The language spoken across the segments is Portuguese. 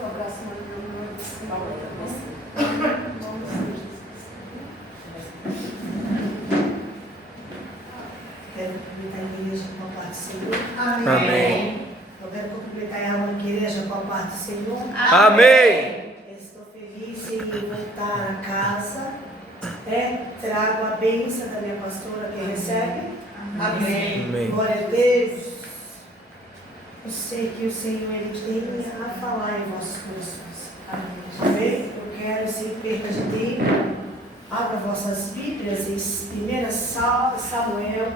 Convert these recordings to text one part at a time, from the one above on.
Um abraço no nome do Senhor. Quero cumprimentar a igreja com a paz do Senhor. Amém. Eu quero cumprimentar a igreja com a paz do Senhor. Amém. Eu estou feliz em voltar a casa. Trago a bênção da minha pastora que recebe. Amém. Amém. Glória a Deus. Eu sei que o Senhor Ele tem a falar em vossos corações. Amém? Eu quero, sem perda de tempo, abra vossas Bíblias em 1 Samuel.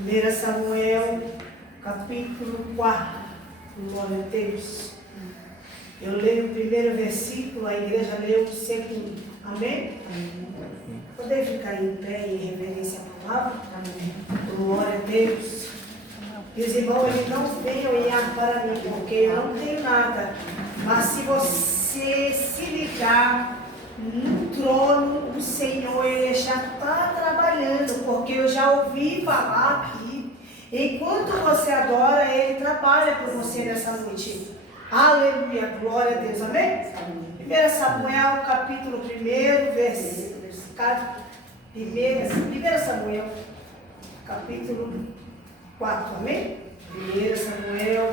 1 Samuel, capítulo 4. Glória a Deus. Eu leio o primeiro versículo, a igreja leu o segundo. Amém? Poder ficar em pé em reverência à palavra? Amém. Glória a Deus. Meus irmãos, eles não venham olhar para mim, porque eu não tenho nada. Mas se você se ligar no trono, o Senhor Ele já está trabalhando, porque eu já ouvi falar aqui. Enquanto você adora, Ele trabalha por você nessa noite. Aleluia, glória a Deus, amém? 1 Samuel, capítulo 1, versículo 1 Samuel, capítulo 4, amém? 1 Samuel,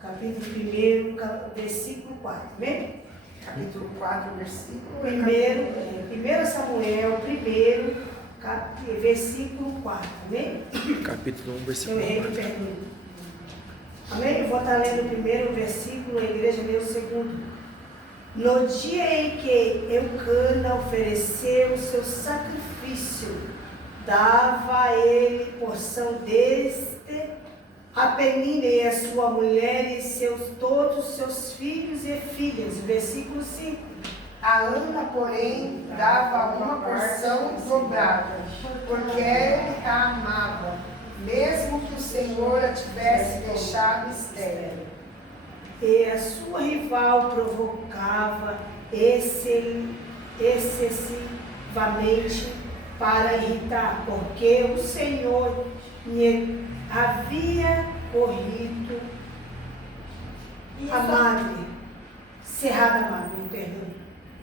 capítulo 1, versículo 4, amém? Capítulo 4, versículo 1 Samuel, 1, versículo 4, amém? Capítulo 1, Eu versículo errei, me 4. perdoe. Amém? Eu vou estar lendo o primeiro versículo, a igreja lê o segundo. No dia em que Eucana ofereceu o seu sacrifício, dava a ele porção deste a Penina e a sua mulher e todos os seus filhos e filhas. Versículo 5. A Ana, porém, dava uma porção dobrada, porque ele a amava, mesmo que o Senhor a tivesse deixado estéril. E a sua rival provocava excessivamente para irritar, porque o Senhor lhe havia corrido a madre, cerrada a madre, perdão.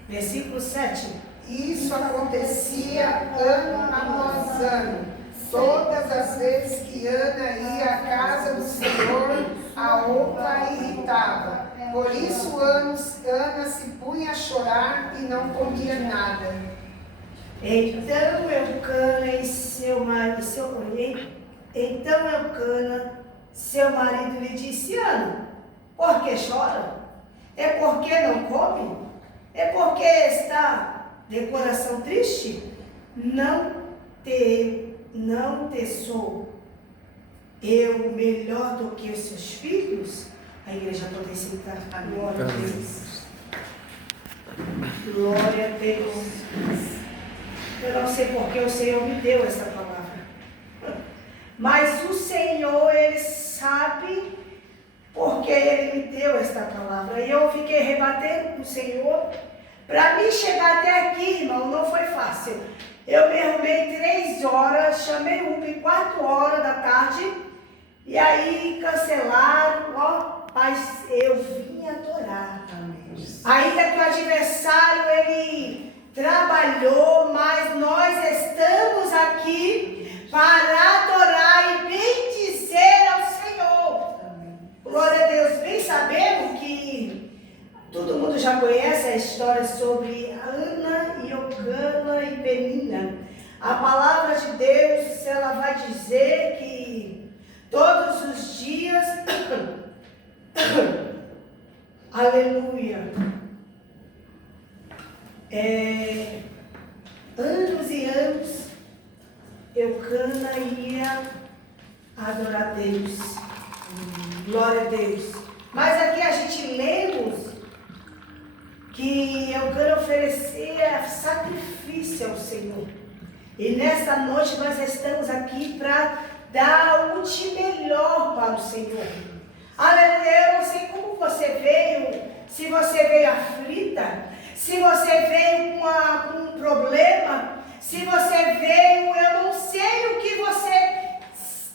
Versículo 7. Isso acontecia ano após ano. Todas as vezes que Ana ia à casa do Senhor, a outra a irritava. Por isso Ana se punha a chorar e não comia nada. Então Eucana, seu marido lhe disse: Ana, por que chora? É porque não come? É porque está de coração triste? Não te sou eu melhor do que os seus filhos? A igreja pode sentar. Glória a Deus. Glória a Deus. Eu não sei porque o Senhor me deu essa palavra. Mas o Senhor, Ele sabe porque Ele me deu esta palavra. E eu fiquei rebatendo com o Senhor. Para mim chegar até aqui, irmão, não foi fácil. Eu me arrumei 3 horas, chamei Uber 4 horas da tarde. E aí cancelaram, mas eu vim adorar. Ainda que o adversário, ele trabalhou, mas nós estamos aqui para adorar e bendizer ao Senhor. Glória a Deus. Bem sabemos que todo mundo já conhece a história sobre Ana, Eucana e Penina. A palavra de Deus, ela vai dizer que todos os dias, aleluia, anos e anos, Eucana ia adorar a Deus. Glória a Deus. Mas aqui a gente lemos que Eucana oferecia sacrifício ao Senhor. E nesta noite nós estamos aqui para dar o de melhor para o Senhor. Aleluia. Eu não sei como você veio, se você veio aflita, se você veio com um problema, se você veio, eu não sei o que você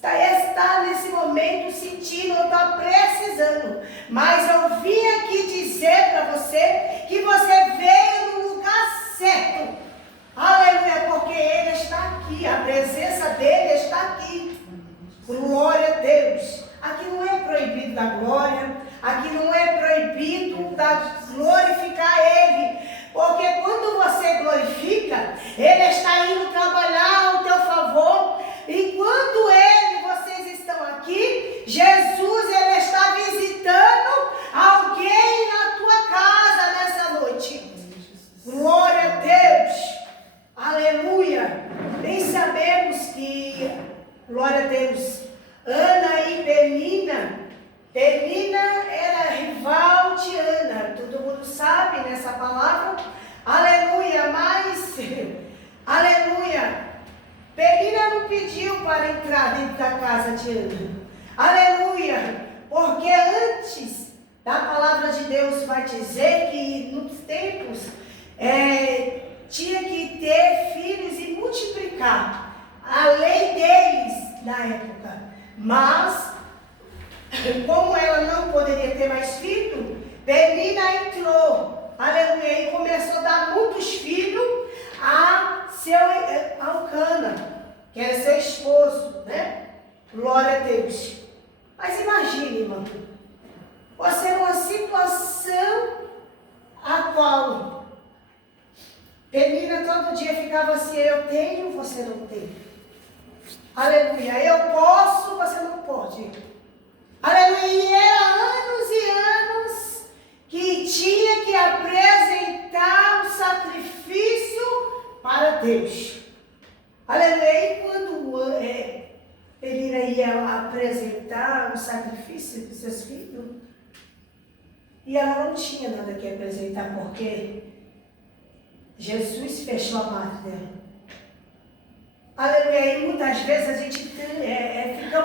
está nesse momento sentindo ou está precisando, mas eu entrar dentro da casa de Ana. Aleluia! Porque antes da palavra de Deus vai dizer que nos tempos tinha que ter filhos e multiplicar. A lei deles na época. Mas, como ela não poderia ter mais filho, Penina entrou. Aleluia! E começou a dar muitos filhos ao Cana, que era seu esposo, né? Glória a Deus. Mas imagine, irmão, você numa situação a qual Penina todo dia ficava assim, eu tenho, você não tem. Aleluia, eu posso, você não pode. Aleluia, e era anos e anos que tinha que apresentar um sacrifício para Deus. Aleluia, e quando Penina ia apresentar o sacrifício dos seus filhos, e ela não tinha nada que apresentar, porque Jesus fechou a madre dela. Aleluia, e muitas vezes a gente fica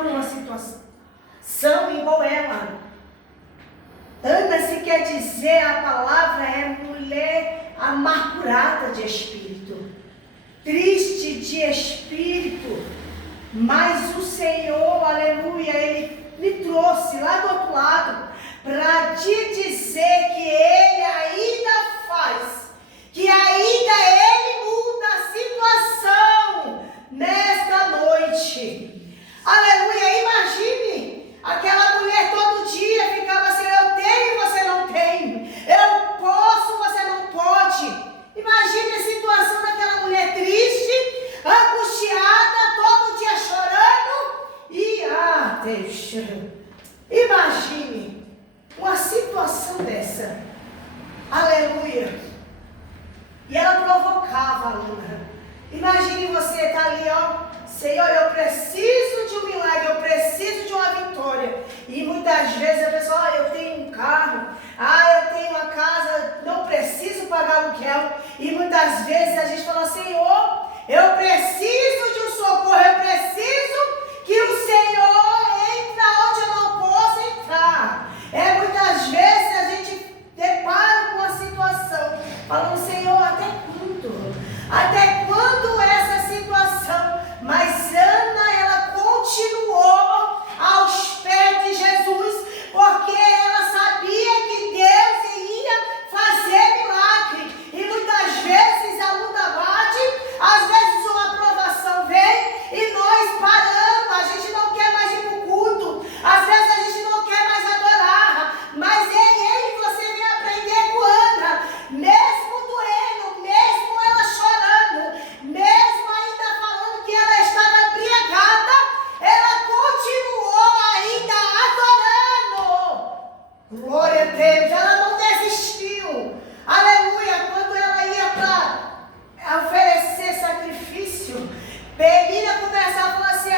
numa situação igual ela. Ana, se quer dizer, a palavra é mulher amargurada de espírito, triste de espírito, mas o Senhor, aleluia, Ele me trouxe lá do outro lado para te dizer que Ele ainda faz, que ainda Ele muda a situação nesta noite. Aleluia, imagine aquela mulher todo dia ficava assim, eu tenho, você não tem, eu posso, você não pode. Imagine a situação daquela mulher triste, angustiada, todo dia chorando e, Deus, imagine uma situação dessa. Aleluia. E ela provocava a Ana. Imagine você estar ali, Senhor, eu preciso de um milagre, eu preciso de uma vitória. E muitas vezes a pessoa, eu tenho um carro, eu tenho uma casa, não preciso pagar aluguel. E muitas vezes a gente fala, Senhor, eu preciso de um socorro, eu preciso que o Senhor entre onde eu não posso entrar. Muitas vezes a gente depara com uma situação, falando, Senhor, até quando? Até quando essa situação? Mas Ana, ela continuou aos pés de Jesus, porque ela sabia que Deus ia fazer milagre. E muitas vezes a luta bate, às vezes uma aprovação vem e nós paramos, a gente não quer mais ir para o culto, às vezes a gente não quer mais adorar, mas você vem aprender com Ana, mesmo doendo, mesmo ela chorando, mesmo ainda falando que ela estava embriagada, ela continuou ainda adorando. Glória a Deus, ela não desistiu. Aleluia, quando ela ia para oferecer sacrifício, Penina começava a falar assim,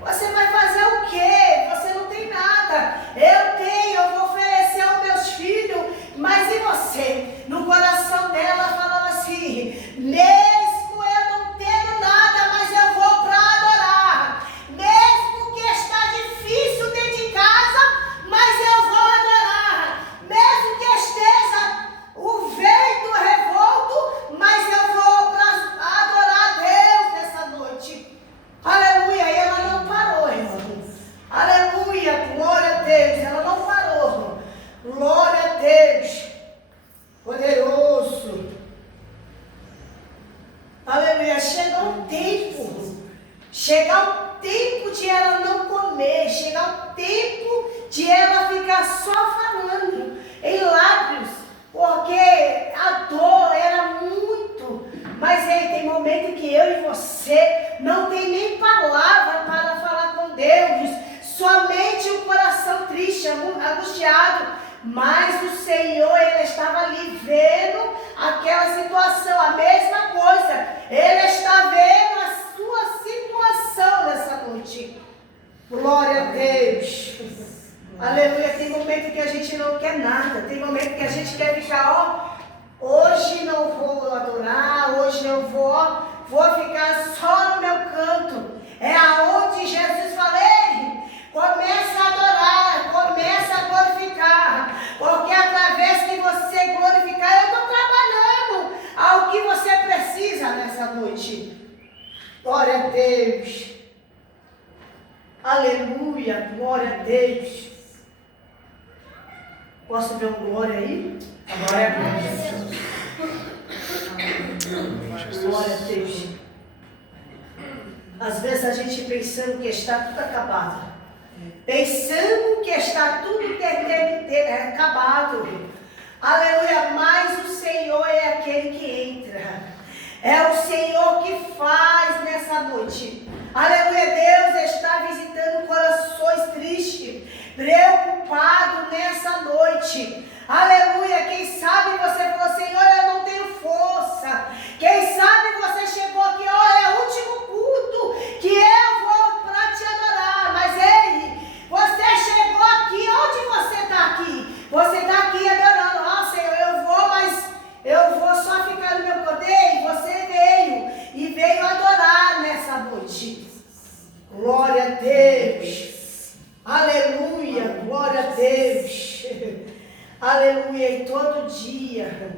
você vai fazer o quê? Você não tem nada. Eu vou oferecer aos meus filhos, mas e você? No coração dela falava assim, mesmo eu não tendo nada, mas eu vou para adorar. Mesmo que está difícil dentro de casa, mas eu vou adorar. Mesmo que esteja o vento revolto, mas eu vou para adorar a Deus nessa noite. Aleluia, e ela não parou, irmãos. Aleluia, glória a Deus, ela não parou. Glória a Deus, poderoso. Aleluia, chega o tempo de ela não comer, chega o tempo de ela ficar só falando em lábios, porque a dor era muito. Mas tem momento que eu e você não tem nem palavra para falar com Deus, somente o coração triste, angustiado. Mas o Senhor, Ele estava ali vendo aquela situação, a mesma coisa. Ele está vendo a sua situação nessa noite. Glória a Deus. Aleluia. Tem momento que a gente não quer nada. Tem momento que a gente quer ficar, hoje não vou adorar, hoje eu vou ficar só no meu canto. É aonde Jesus noite. Glória a Deus. Aleluia, glória a Deus. Posso ver um glória aí? Glória a Deus. Glória a Deus. Às vezes a gente pensando que está tudo acabado. Pensando que está tudo acabado. Aleluia, mas o Senhor é aquele que entra. É o Senhor que faz nessa noite. Aleluia, Deus está visitando corações tristes, preocupados nessa noite. Aleluia, quem sabe você falou, Senhor, eu não tenho força. Quem sabe você chegou aqui, ó, é o último culto que eu vou para te adorar. Mas ei, você chegou aqui, onde você está aqui? Você está aqui adorando, ó Senhor, eu vou, mas eu vou só ficar no meu poder. E você veio adorar nessa noite. Glória a Deus. Aleluia, glória a Deus. Aleluia, e todo dia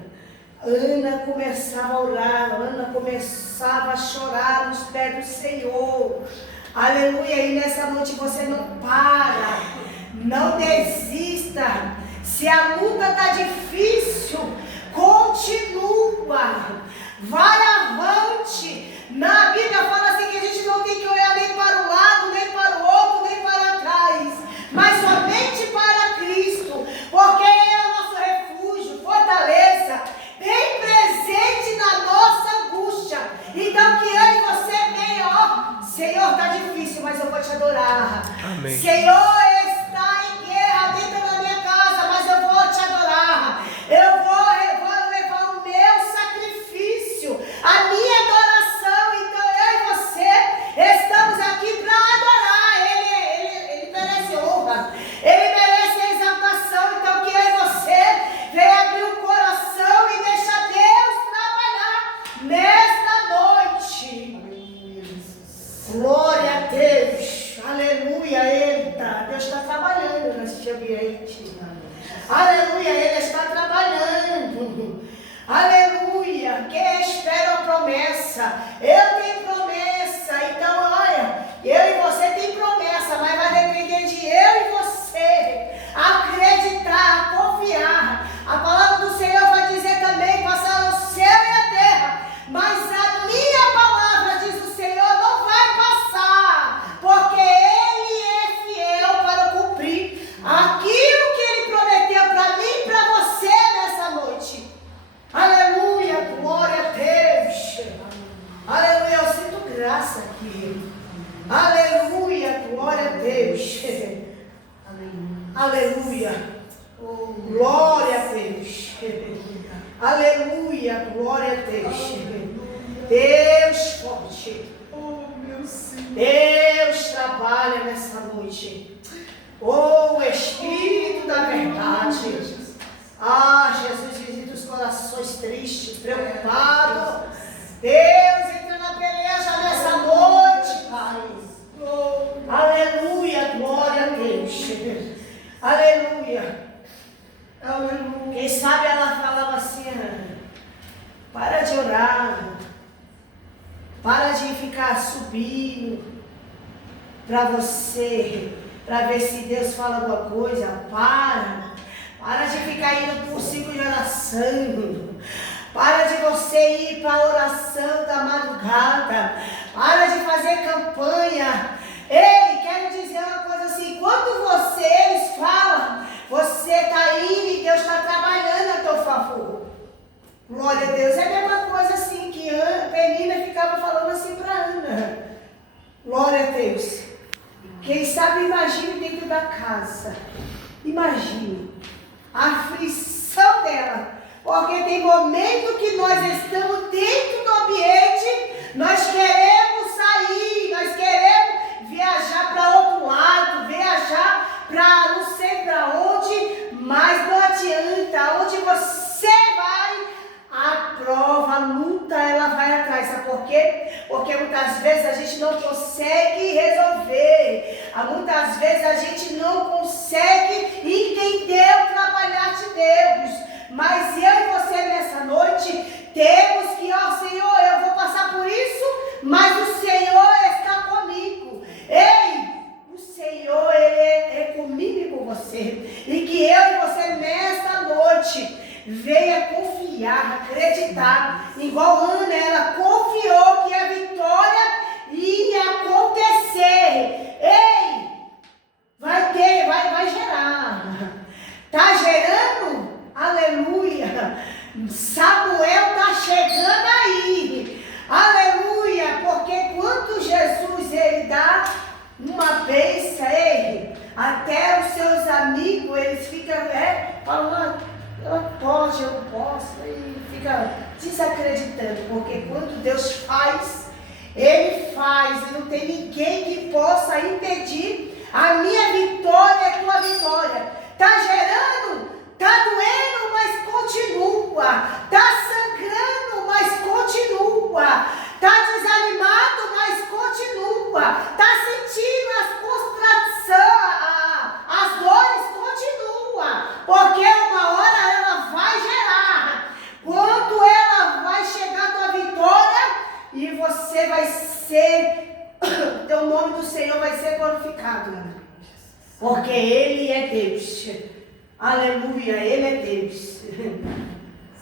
Ana começava a orar, Ana começava a chorar nos pés do Senhor. Aleluia, e nessa noite você não para, não desista. Se a luta está difícil, continua, vai avante. Na Bíblia fala assim que a gente não tem que olhar nem para o lado, nem para o outro, nem para trás, mas somente para Cristo, porque Ele é o nosso refúgio, fortaleza, bem presente na nossa angústia. Então que eu e você venha, ó, Senhor, está difícil, mas eu vou te adorar. Amém. Senhor, está em guerra dentro da minha casa, mas eu vou te adorar. Eu vou levar o meu sacrifício, a minha adoração. Então eu e você estamos aqui para adorar. Ele merece honra, Ele merece exaltação. Então que eu e você venha abrir o coração e deixar Deus trabalhar nesta noite. Glória a Deus, aleluia. Eita, Deus está trabalhando neste ambiente. Aleluia, Ele está trabalhando. Aleluia, quem espera a promessa? Eu tenho promessa. Então, olha, eu e você tem promessa, mas vai depender de eu e você acreditar, confiar. A palavra do Senhor vai dizer também, passar o céu e a terra, mas a minha palavra, diz o Senhor, não vai passar, porque Ele é fiel para cumprir aquilo que Ele prometeu para mim e para você nessa noite. Aleluia, glória a Deus. Aleluia, eu sinto graça aqui. Aleluia, glória a Deus. Aleluia, glória a Deus. Aleluia, glória a Deus. Deus forte. Deus trabalha nessa noite. Oh, Espírito da verdade. Ah, Jesus visita os corações tristes, preocupados. Deus entra na peleja nessa noite, Pai. Aleluia, glória a Deus. Aleluia. Aleluia. Quem sabe ela falava assim, para de orar, para de ficar subindo para você, para ver se Deus fala alguma coisa. Para de ficar indo por ciclo de oração. Para de você ir para a oração da madrugada. Para de fazer campanha. Ei, quero dizer uma coisa assim, quando vocês falam, você está indo e Deus está trabalhando a teu favor. Glória a Deus. É a mesma coisa assim que Penina ficava falando assim para Ana. Glória a Deus. Quem sabe, imagine dentro da casa. Imagine a aflição dela. Porque tem momento que nós estamos dentro do ambiente, nós queremos sair, nós queremos viajar para outro lado, viajar para não sei para onde, mas não adianta. Onde você vai, a prova, a luta, ela vai atrás. Sabe por quê? Porque muitas vezes a gente não consegue resolver. Muitas vezes a gente não consegue entender o trabalhar de Deus. Mas eu e você nessa noite temos que, ó Senhor, eu vou passar por isso. igual Ana, ela confiou que a vitória ia acontecer. Ei, vai gerar. Tá gerando? Aleluia. Samuel tá chegando aí. Aleluia, porque quando Jesus ele dá uma bênção, ei, até os seus amigos, eles ficam falando, eu posso, eu não posso, e fica desacreditando, porque quando Deus faz, Ele faz, e não tem ninguém que possa impedir a minha vitória, a tua vitória. Tá gerando, tá doendo, mas continua, tá sangrando, mas continua, tá desanimado, mas continua, tá sentindo as frustrações, as dores, continua, porque uma hora ela vai gerar, quando ela vai chegar a tua vitória, e você vai ser, o nome do Senhor vai ser glorificado, porque Ele é Deus. Aleluia, Ele é Deus.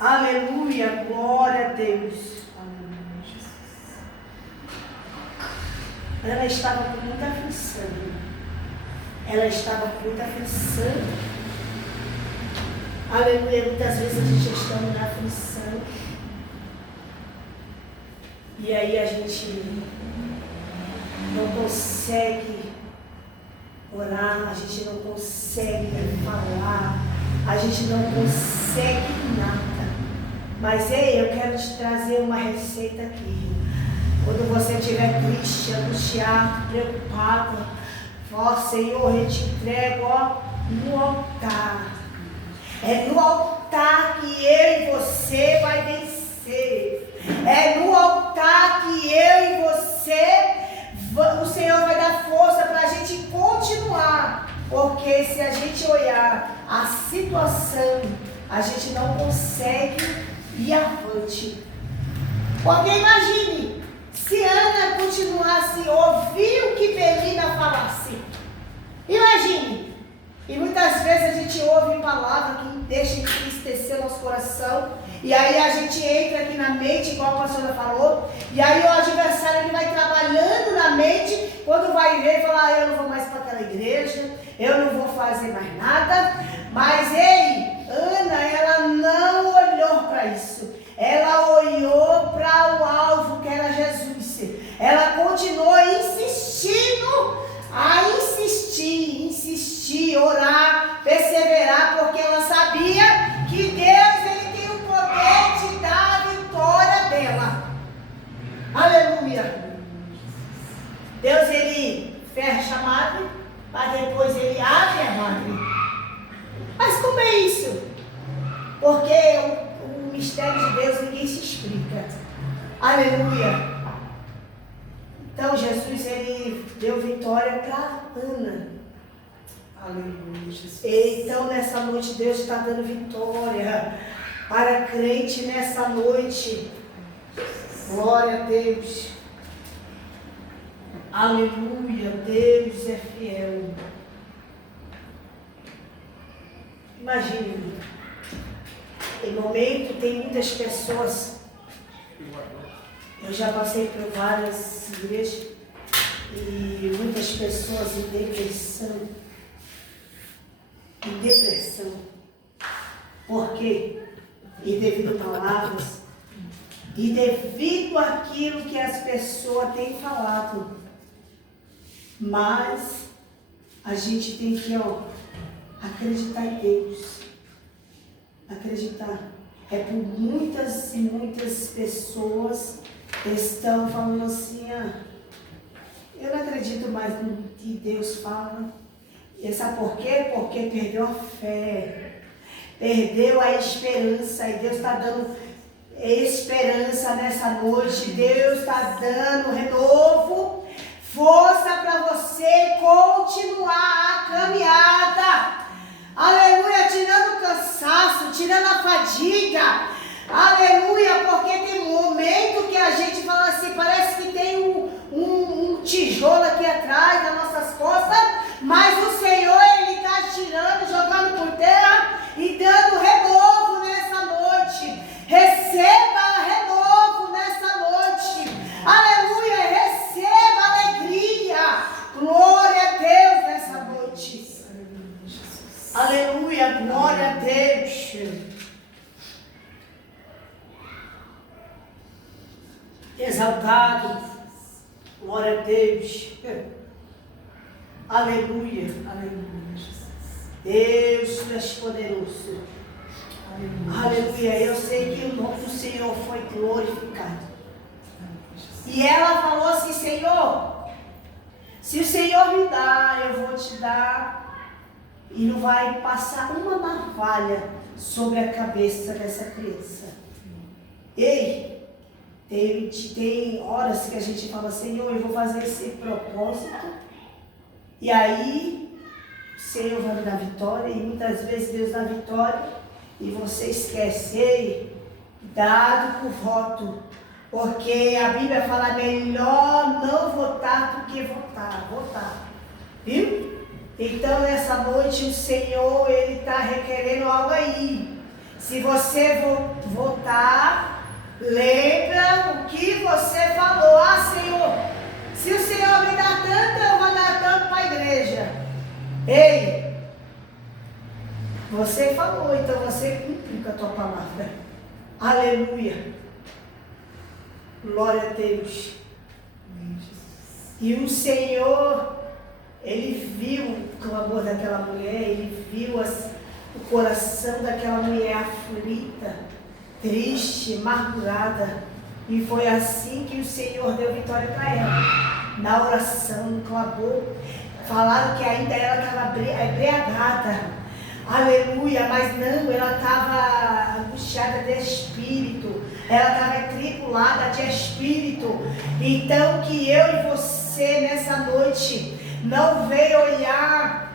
Aleluia, glória a Deus. Ela estava com muita aflição. Ela estava com muita aflição. Aleluia, muitas vezes a gente está na aflição. E aí a gente não consegue orar, a gente não consegue falar, a gente não consegue nada. Mas ei, eu quero te trazer uma receita aqui. Quando você estiver triste, angustiado, preocupado, ó Senhor, eu te entrego no altar. É no altar que eu e você vai vencer. É no altar que eu e você, o Senhor vai dar força para a gente continuar. Porque se a gente olhar a situação, a gente não consegue ir avante. Porque imagine, se Ana continuasse a ouvir o que Penina falasse. Imagine. E muitas vezes a gente ouve palavra que deixa entristecer nosso coração. E aí a gente entra aqui na mente, igual a pastora falou. E aí o adversário ele vai trabalhando na mente. Quando vai ver, fala, eu não vou mais para aquela igreja. Eu não vou fazer mais nada. Mas ei, Ana, ela não olhou para isso. Ela olhou para o alvo que era Jesus. Ela continuou insistindo, insistir, orar, perseverar, porque ela sabia que Deus ele tem o poder de dar a vitória dela. Aleluia. Deus ele fecha a madre, mas depois ele abre a madre. Mas como é isso? Porque o mistério de Deus ninguém se explica. Aleluia. Então Jesus ele deu vitória para Ana. Aleluia, Jesus. Então nessa noite Deus está dando vitória para crente nessa noite. Glória a Deus. Aleluia, Deus é fiel. Imagine, em momento tem muitas pessoas. Eu já passei por várias igrejas e muitas pessoas em depressão. Por quê? E devido a palavras, e devido àquilo que as pessoas têm falado. Mas a gente tem que acreditar em Deus. Acreditar. É por muitas e muitas pessoas que estão falando assim, eu não acredito mais no que Deus fala. E sabe por quê? Porque perdeu a fé, perdeu a esperança. E Deus está dando esperança nessa noite. Deus está dando renovo, força para você continuar a caminhada. Aleluia, tirando o cansaço, tirando a fadiga. Aleluia, porque tem um momento que a gente fala assim, parece que tem um tijolo aqui atrás das nossas costas, mas o Senhor, Ele está tirando, jogando por terra e dando renovo nessa noite. Receba renovo. exaltado. Glória a Deus. Aleluia, aleluia. Deus, tu és poderoso. Aleluia. Eu sei que o nome do Senhor foi glorificado. E ela falou assim: Senhor, se o Senhor me dá, eu vou te dar. E não vai passar uma navalha sobre a cabeça dessa criança. Ei, tem horas que a gente fala: Senhor, eu vou fazer esse propósito. E aí, o Senhor vai me dar vitória. E muitas vezes Deus dá vitória e você esquece. Ei, dado por voto. Porque a Bíblia fala: melhor não votar do que votar. Viu? Então, nessa noite, o Senhor, Ele está requerendo algo aí. Se você votar, lembra o que você falou. Ah, Senhor, se o Senhor me dá tanto, eu vou dar tanto para a igreja. Ei, você falou, então você cumpre com a tua palavra. Aleluia. Glória a Deus. E o Senhor, Ele viu o clamor daquela mulher, Ele viu o coração daquela mulher aflita, triste, amargurada. E foi assim que o Senhor deu vitória para ela. Na oração, no clamor. Falaram que ainda ela estava embriagada. Aleluia, mas não, ela estava angustiada de espírito. Ela estava tribulada de espírito. Então que eu e você nessa noite não veio olhar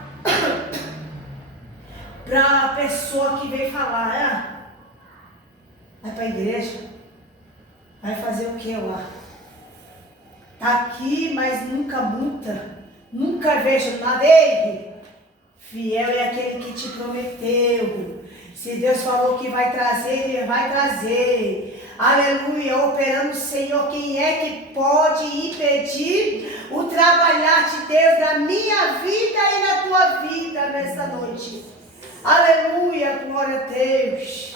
para a pessoa que veio falar: vai para a igreja, vai fazer o que lá? Está aqui, mas nunca multa, nunca vejo nada. Ei, fiel é aquele que te prometeu. Se Deus falou que vai trazer, Ele vai trazer. Aleluia, operando o Senhor. Quem é que pode impedir o trabalhar de Deus na minha vida e na tua vida nessa noite? Aleluia, glória a Deus.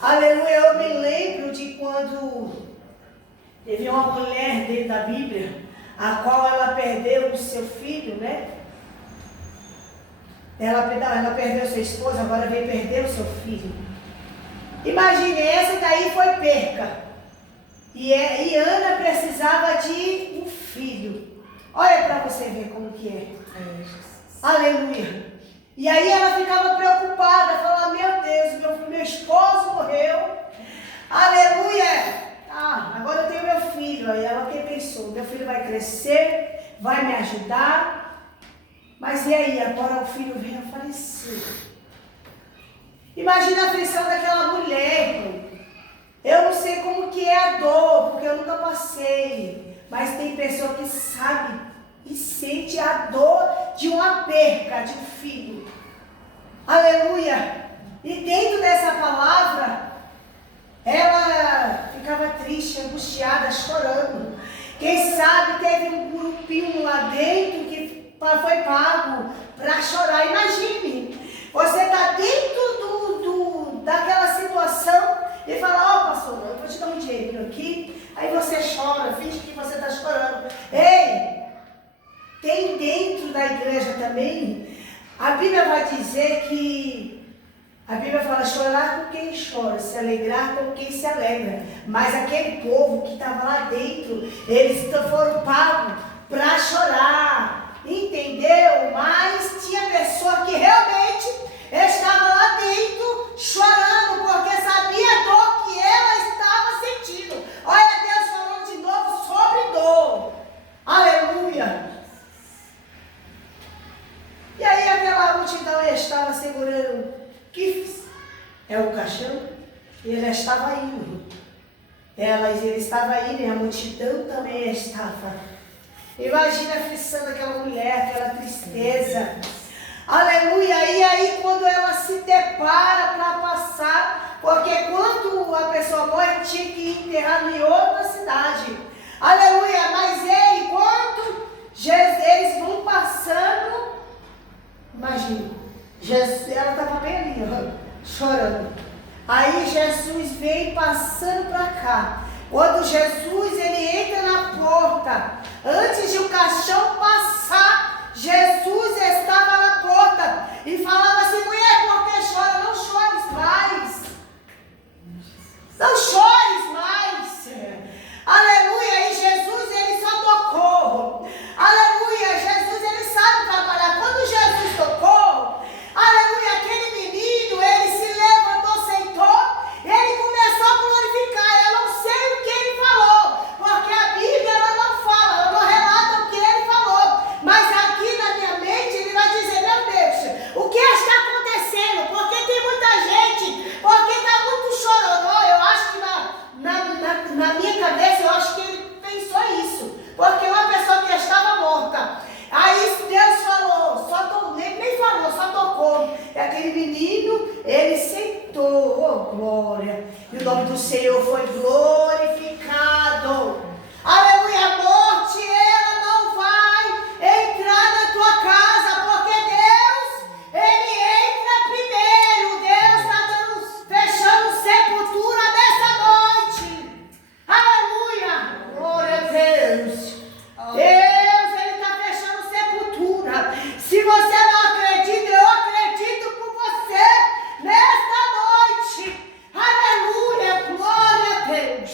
Aleluia, eu me lembro de quando teve uma mulher dentro da Bíblia, a qual ela perdeu o seu filho, né? Ela perdeu seu esposo, agora veio perder o seu filho. Imagine, essa daí foi perca. E Ana precisava de um filho. Olha para você ver como que é. Aleluia. E aí ela ficava preocupada, falava: meu Deus, meu esposo morreu. Aleluia. Agora eu tenho meu filho. Aí ela pensou: meu filho vai crescer, vai me ajudar. Mas e aí, agora o filho veio a falecer. Imagina a aflição daquela mulher. Eu não sei como que é a dor, porque eu nunca passei. Mas tem pessoa que sabe e sente a dor de uma perca de um filho. Aleluia. E dentro dessa palavra, ela ficava triste, angustiada, chorando. Quem sabe teve um grupinho lá dentro que foi pago para chorar. Imagine, você está dentro daquela situação e fala: ó, pastor, eu vou te dar um dinheirinho aqui. Aí você chora, finge que você está chorando. Ei, tem dentro da igreja também, a Bíblia vai dizer que, a Bíblia fala: chorar com quem chora, se alegrar com quem se alegra. Mas aquele povo que estava lá dentro, eles foram pagos para chorar, entendeu? Mas tinha pessoa que realmente estava lá dentro chorando, porque sabia a dor que ela estava sentindo. Olha Deus falando de novo sobre dor. Aleluia. E aí aquela multidão estava segurando, que é o caixão, e ele estava indo. Ele estava indo e a multidão também estava. Imagina a aflição daquela mulher, aquela tristeza. Aleluia. E aí quando ela se depara para passar, porque quando a pessoa morre tinha que enterrar em outra cidade. Aleluia. Mas enquanto eles vão passando, imagina, ela estava bem ali, chorando. Aí Jesus vem passando para cá. Quando Jesus ele entra na porta, antes de o caixão passar, Jesus estava na porta e falava assim: mulher, por que chora? Não chores mais. Não chores mais. Aleluia. E Jesus ele só tocou. Aleluia. Jesus ele sabe trabalhar. Quando Jesus tocou, aleluia, aquele menino ele se levantou, sentou, ele começou a glorificar. Eu não sei o que ele falou, porque a Bíblia ela não fala, ela não relata o que ele falou, mas aqui na minha mente ele vai dizer: meu Deus, o que está acontecendo? Porque tem muita gente, porque está muito chororó. Eu acho que na minha cabeça eu acho que ele pensou isso, porque uma pessoa que estava morta, aí Deus falou, nem falou, só tocou, e aquele menino ele sentou. Oh glória, e o nome do Senhor foi glorificado. Aleluia. A morte ela não vai entrar na tua casa, porque Deus ele entra primeiro. Deus está fechando sepultura nessa noite. Aleluia. Glória a Deus. Deus ele está fechando sepultura. Se você não acredita, eu acredito por você nesta noite. Aleluia. Glória a Deus.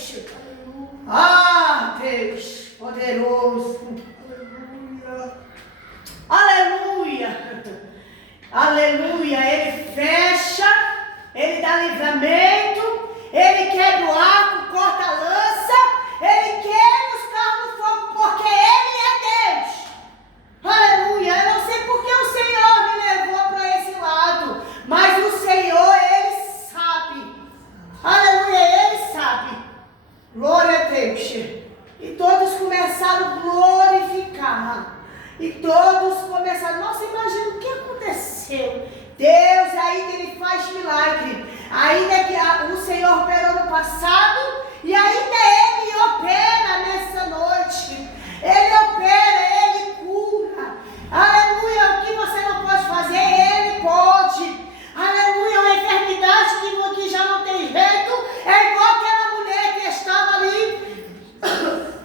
Ah, Deus poderoso. Aleluia. Aleluia. Ele fecha, ele dá livramento, ele quebra o arco, corta a lança, ele quebra os carros no fogo, porque ele é Deus. Aleluia. Eu não sei porque o Senhor me levou para esse lado, mas o Senhor ele sabe. Aleluia. Ele sabe. Glória a Deus. E todos começaram a glorificar. E todos começaram, nossa, imagina o que aconteceu. Deus ainda ele faz milagre. Ainda que o Senhor operou no passado, e ainda ele opera nessa noite. Ele opera, ele cura. Aleluia. O que você não pode fazer, ele pode. Aleluia. Uma enfermidade que já não tem jeito, é igual aquela mulher que estava ali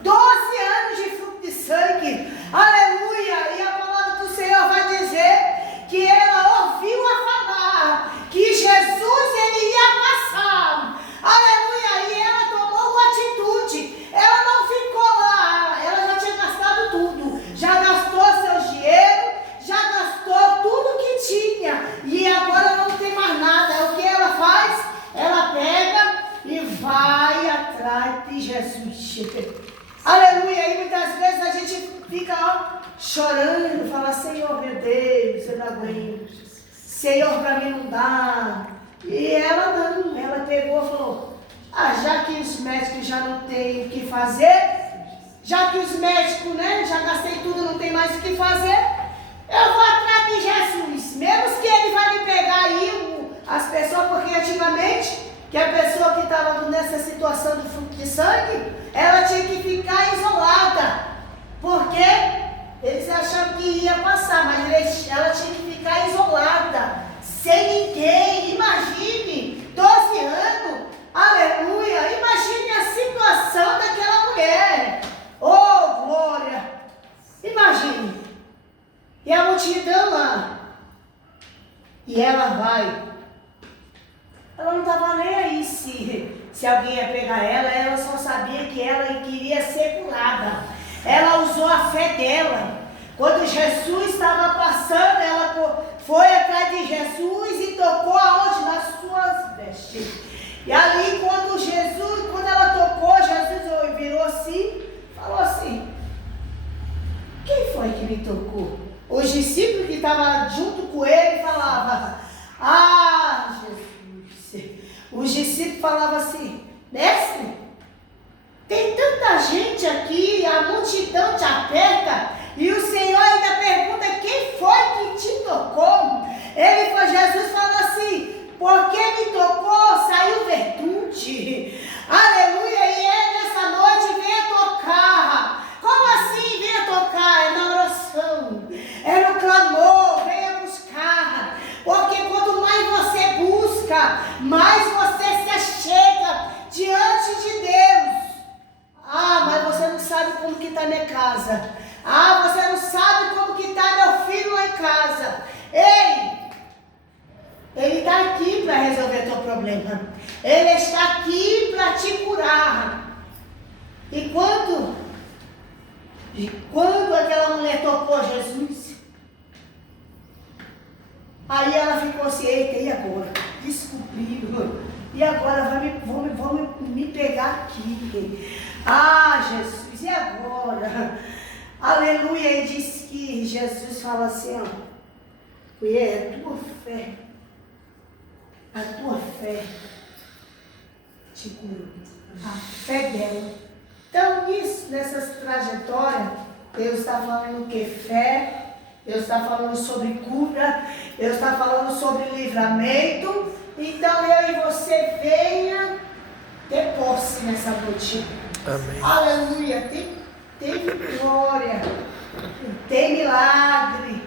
12 anos de fluxo de sangue. Aleluia. E a palavra do Senhor vai dizer que ela ouviu a falar que Jesus ele ia passar. Aleluia. E ela tomou uma atitude. Ela não ficou lá. Ela já tinha gastado tudo. Já gastou seu dinheiro, já gastou tudo que tinha. E agora não tem mais nada. O que ela faz? Ela pega e vai atrás de Jesus. Aleluia. E muitas vezes a gente fica chorando, fala: Senhor, meu Deus, eu não aguento. Senhor, para mim não dá. E ela não, ela pegou e falou: já que os médicos já não têm o que fazer, já que os médicos, já gastei tudo, não tem mais o que fazer, eu vou atrás de Jesus. Mesmo que ele vai me pegar aí, as pessoas, porque antigamente, que a pessoa que estava nessa situação do fluxo de sangue, ela tinha que ficar isolada, porque eles achavam que ia passar, mas ela tinha que ficar isolada, sem ninguém. Imagine, 12 anos, aleluia, imagine a situação daquela mulher. Oh, glória, imagine, e a multidão lá, e ela vai. Ela não estava nem aí se alguém ia pegar ela só sabia que ela queria ser curada. Ela usou a fé dela. Quando Jesus estava passando, ela foi atrás de Jesus e tocou aonde? Nas suas vestes. E ali quando ela tocou, Jesus virou assim, falou assim: quem foi que me tocou? Os discípulos que estavam junto com ele falavam: Jesus. Os discípulos falavam assim: mestre, tem tanta gente aqui, a multidão te aperta, e o Senhor ainda pergunta quem foi que te tocou. Jesus falou assim: porque me tocou, saiu virtude. Aleluia. E ele nessa noite venha tocar. Como assim venha tocar? É na oração, é no clamor, venha buscar. Porque quanto mais você busca, mais você se achega diante de Deus. casa. Ah, você não sabe como que está meu filho lá em casa. Ei, ele está aqui para resolver teu problema. Ele está aqui para te curar. E quando aquela mulher tocou Jesus, aí ela ficou assim, eita, e agora? Descobriram. E agora vão me pegar aqui. Ah, Jesus, e agora? Aleluia. E diz que Jesus fala assim, ó, mulher, a tua fé te curou. A fé dela. Então, nessas trajetórias, Deus está falando o que? Fé. Deus está falando sobre cura. Deus está falando sobre livramento. Então, eu e você venha ter posse nessa noite. Amém. Aleluia. Tem vitória. Tem milagre.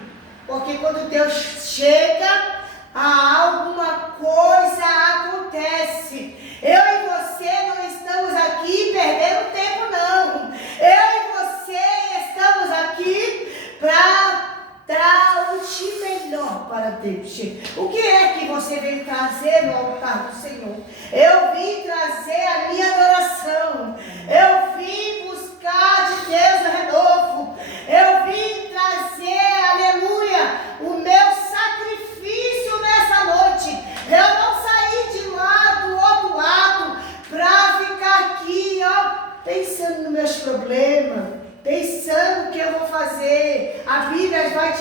Porque quando Deus chega, alguma coisa acontece. Eu e você não estamos aqui perdendo tempo, não. Eu e você estamos aqui para dar o que melhor para Deus. O que é que você vem trazer no altar do Senhor? Eu vim trazer a minha adoração. Eu vim buscar de Deus o renovo. Eu vim trazer, aleluia, o meu sacrifício nessa noite. Eu não saí de lá do outro lado para ficar aqui, ó, pensando nos meus problemas, pensando o que eu vou fazer. A Bíblia vai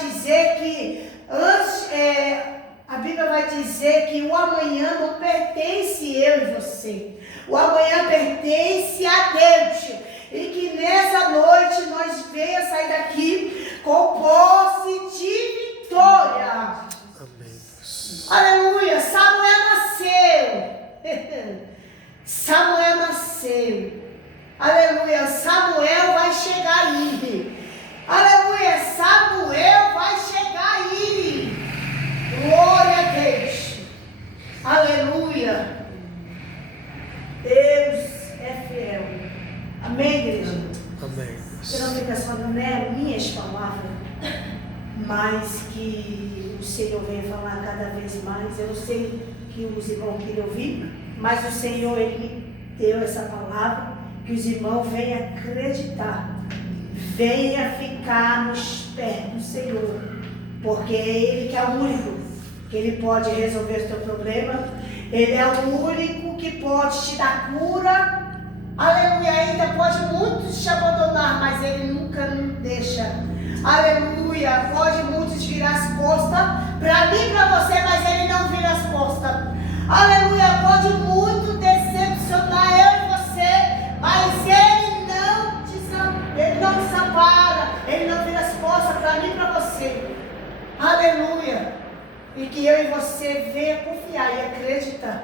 dizer que o amanhã não pertence eu e você. O amanhã pertence a Deus. E que nessa noite nós venhamos sair daqui com posse de vitória. Amém. Aleluia. Samuel nasceu. Aleluia. Samuel vai chegar aí. Aleluia. Samuel vai chegar aí. Glória a Deus. Aleluia. Deus é fiel. Amém, igreja? Amém. Você não fica falando, né, minhas palavras, mas que o Senhor venha falar cada vez mais. Eu sei que os irmãos queriam ouvir, mas o Senhor, Ele me deu essa palavra, que os irmãos venham acreditar, venha ficar nos pés do Senhor, porque é Ele que é o único que Ele pode resolver o teu problema. Ele é o único que pode te dar cura. Aleluia. Ainda pode muitos te abandonar, mas Ele nunca nos deixa. Aleluia. Pode muitos virar as costas para mim e para você, mas Ele não vira as costas. Aleluia. Pode muito decepcionar eu e você, mas Ele não desampara. Ele não vira as costas para mim e para você. Aleluia. E que eu e você venha confiar e acreditar.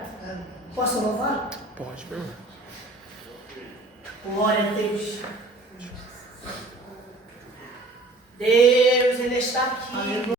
Posso louvar? Pode, meu irmão. Glória a Deus. Deus, Ele está aqui.